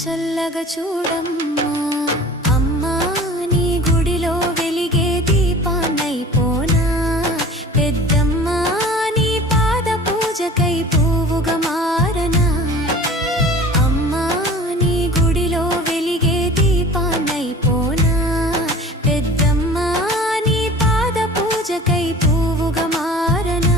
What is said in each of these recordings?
చల్లగా చూడమ్మా అమ్మా నీ గుడిలో వెలిగే దీపాన్నైపోనా పెద్దమ్మా నీ పాద పూజకై పువ్వుగా మారనా అమ్మా నీ గుడిలో వెలిగే దీపాన్నైపోనా పెద్దమ్మా నీ పాద పూజకై పువ్వుగా మారనా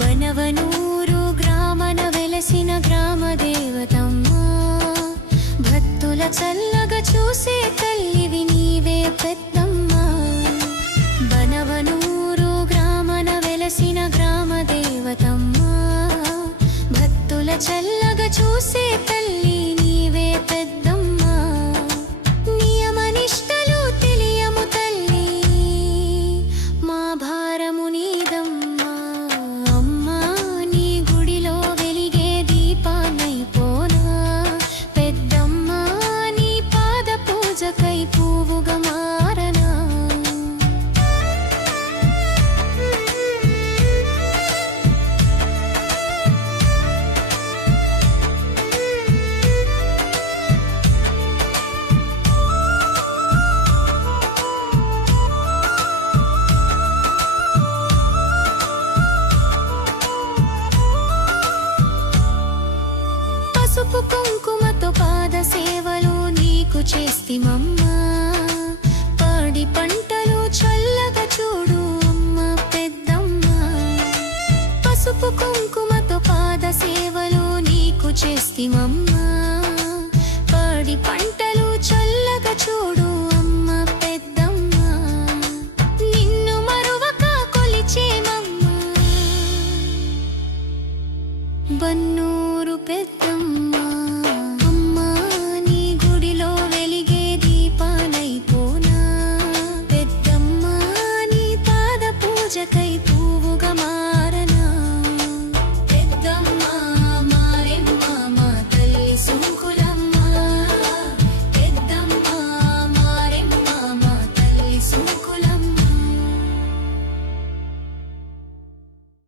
బనవనూరు గ్రామన వెలసిన గ్రామ దేవతమ్మా భక్తుల చల్లగా చూసే తల్లివి నీవే పెద్దమ్మా బనవనూరు గ్రామన వెలసిన గ్రామ దేవతమ్మా భక్తుల చల్లగా చూసే తల్లి నీవే పెద్దమ్మా నియమనిష్టలు తెలియము తల్లి మా భారము నీదమ్మా కై పువ్వుగా మారనా పసుపు కుంకుమతో పాద సేవలు నీకు చేస్తిమమ్మా పాడి పంటలు చల్లగా చూడు అమ్మా పెద్దమ్మా పసుపు కుంకుమతో పాద సేవలు నీకు చేస్తిమమ్మా పాడి పంటలు చల్లగా చూడు అమ్మా పెద్దమ్మా నిన్ను మరువక కొలిచేమమ్మా బన్నూరు పెద్ద